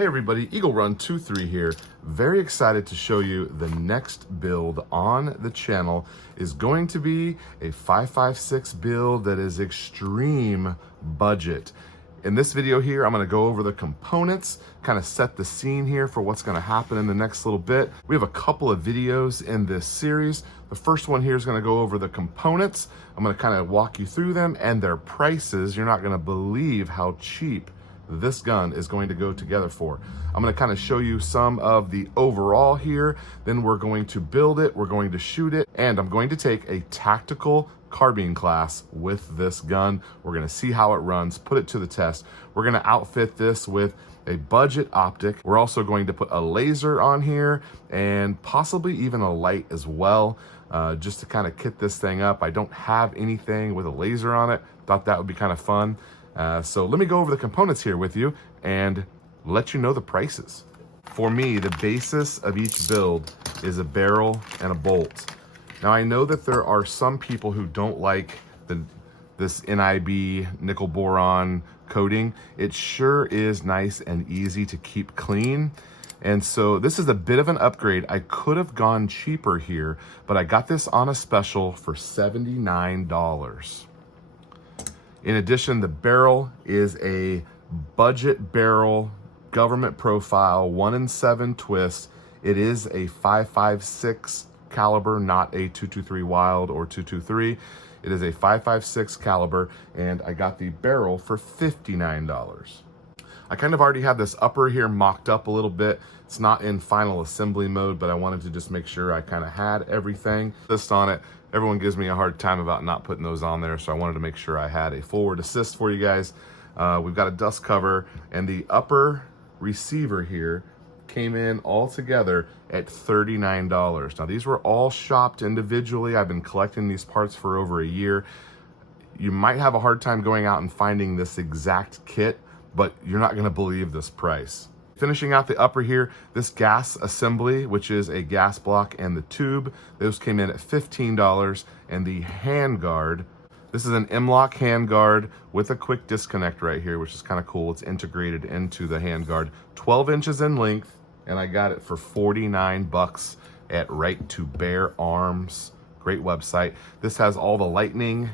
Hey everybody, Eagle Run 23 here. Very excited to show you the next build on the channel is going to be a 5.56 build that is extreme budget. In this video here, I'm gonna go over the components, kind of set the scene here for what's gonna happen in the next little bit. We have a couple of videos in this series. The first one here is gonna go over the components. I'm gonna kind of walk you through them and their prices. You're not gonna believe how cheap this gun is going to go together for. I'm going to kind of show you some of the overall here, then we're going to build it, we're going to shoot it, and I'm going to take a tactical carbine class with this gun. We're going to see how it runs, put it to the test. We're going to outfit this with a budget optic. We're also going to put a laser on here and possibly even a light as well, just to kind of kit this thing up. I don't have anything with a laser on it. Thought that would be kind of fun. So let me go over the components here with you and let you know the prices. For me, the basis of each build is a barrel and a bolt. Now I know that there are some people who don't like this NIB nickel boron coating. It sure is nice and easy to keep clean. And so this is a bit of an upgrade. I could have gone cheaper here, but I got this on a special for $79. In addition, the barrel is a budget barrel, government profile, 1-in-7 twist. It is a 5.56 caliber, not a 223 Wild or 223. It is a 5.56 caliber, and I got the barrel for $59. I kind of already had this upper here mocked up a little bit. It's not in final assembly mode, but I wanted to just make sure I kind of had everything list on it. Everyone gives me a hard time about not putting those on there, so I wanted to make sure I had a forward assist for you guys. We've got a dust cover, and the upper receiver here came in all together at $39. Now these were all shopped individually. I've been collecting these parts for over a year. You might have a hard time going out and finding this exact kit, but you're not gonna believe this price. Finishing out the upper here, this gas assembly, which is a gas block and the tube, those came in at $15, and the handguard, this is an M-LOK handguard with a quick disconnect right here, which is kind of cool. It's integrated into the handguard, 12 inches in length, and I got it for 49 bucks at Right to Bear Arms. Great website. This has all the lightning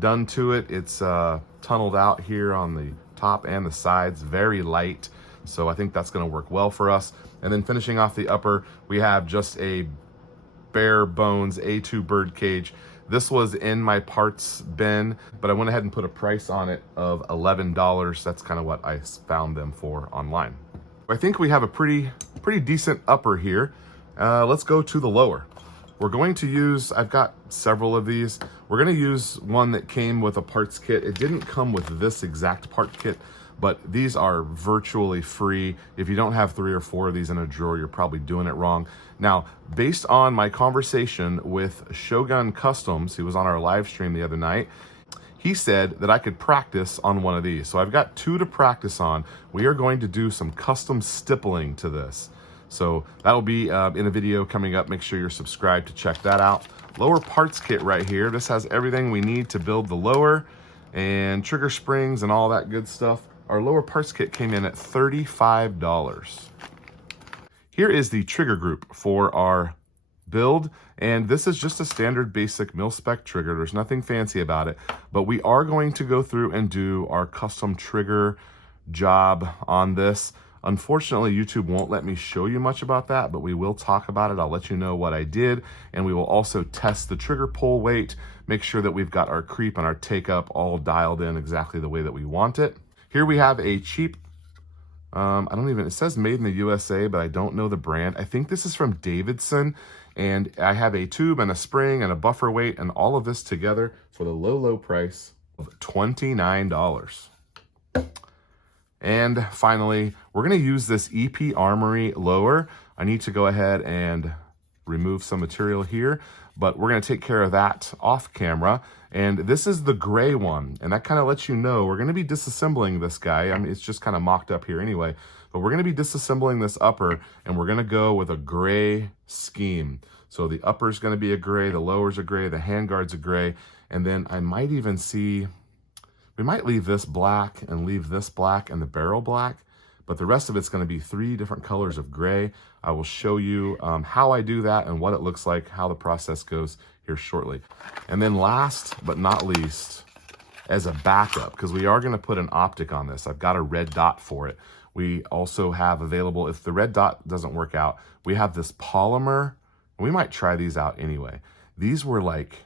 done to it. It's tunneled out here on the top and the sides, very light. So I think that's gonna work well for us. And then finishing off the upper, we have just a bare bones A2 bird cage. This was in my parts bin, but I went ahead and put a price on it of $11. That's kind of what I found them for online. I think we have a pretty decent upper here. Let's go to the lower. We're going to use, I've got several of these. We're gonna use one that came with a parts kit. It didn't come with this exact part kit, but these are virtually free. If you don't have 3 or 4 of these in a drawer, you're probably doing it wrong. Now, based on my conversation with Shogun Customs, who was on our live stream the other night, he said that I could practice on one of these. So I've got 2 to practice on. We are going to do some custom stippling to this. So that'll be in a video coming up. Make sure you're subscribed to check that out. Lower parts kit right here. This has everything we need to build the lower and trigger springs and all that good stuff. Our lower parts kit came in at $35. Here is the trigger group for our build, and this is just a standard basic mil-spec trigger. There's nothing fancy about it, but we are going to go through and do our custom trigger job on this. Unfortunately, YouTube won't let me show you much about that, but we will talk about it. I'll let you know what I did, and we will also test the trigger pull weight, make sure that we've got our creep and our take up all dialed in exactly the way that we want it. Here we have a cheap, it says made in the USA, but I don't know the brand. I think this is from Davidson, and I have a tube and a spring and a buffer weight and all of this together for the low price of $29. And finally, we're gonna use this EP Armory lower. I need to go ahead and remove some material here, but we're gonna take care of that off camera. And this is the gray one, and that kind of lets you know we're gonna be disassembling this guy. I mean, it's just kind of mocked up here anyway, but we're gonna be disassembling this upper, and we're gonna go with a gray scheme. So the upper's gonna be a gray, the lower's a gray, the handguard's a gray, and then I might even see, we might leave this black and leave this black and the barrel black, but the rest of it's going to be 3 different colors of gray. I will show you how I do that and what it looks like, how the process goes here shortly. And then last but not least, as a backup, because we are going to put an optic on this, I've got a red dot for it. We also have available, if the red dot doesn't work out, we have this polymer. We might try these out anyway. These were like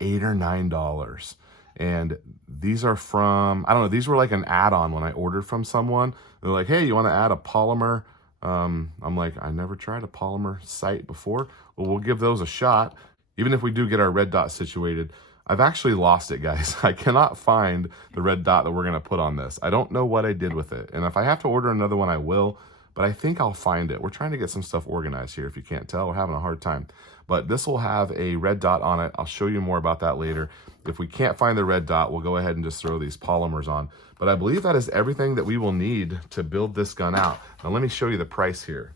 $8 or $9. And these are from, I don't know, these were like an add-on when I ordered from someone. They're like, hey, you want to add a polymer? I'm like, I never tried a polymer sight before. Well, we'll give those a shot. Even if we do get our red dot situated, I've actually lost it, guys. I cannot find the red dot that we're going to put on this. I don't know what I did with it. And if I have to order another one, I will. But I think I'll find it. We're trying to get some stuff organized here. If you can't tell, we're having a hard time. But this will have a red dot on it. I'll show you more about that later. If we can't find the red dot, we'll go ahead and just throw these polymers on. But I believe that is everything that we will need to build this gun out. Now let me show you the price here.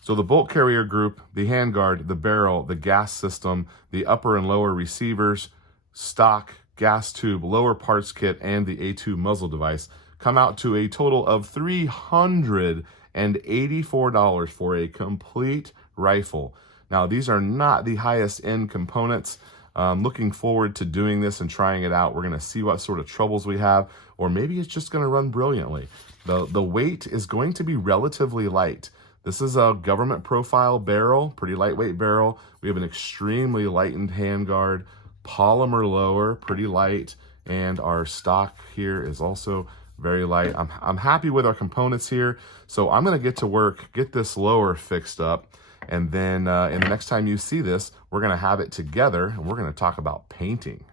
So the bolt carrier group, the handguard, the barrel, the gas system, the upper and lower receivers, stock, gas tube, lower parts kit, and the A2 muzzle device come out to a total of $384 for a complete rifle. Now, these are not the highest end components. Looking forward to doing this and trying it out. We're going to see what sort of troubles we have, or maybe it's just going to run brilliantly. The weight is going to be relatively light. This is a government profile barrel, pretty lightweight barrel. We have an extremely lightened handguard, polymer lower, pretty light, and our stock here is also very light. I'm happy with our components here, so I'm going to get to work, get this lower fixed up, and then in the next time you see this, we're going to have it together, and we're going to talk about painting.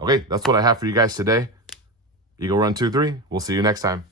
Okay, that's what I have for you guys today. Eagle Run 2-3. We'll see you next time.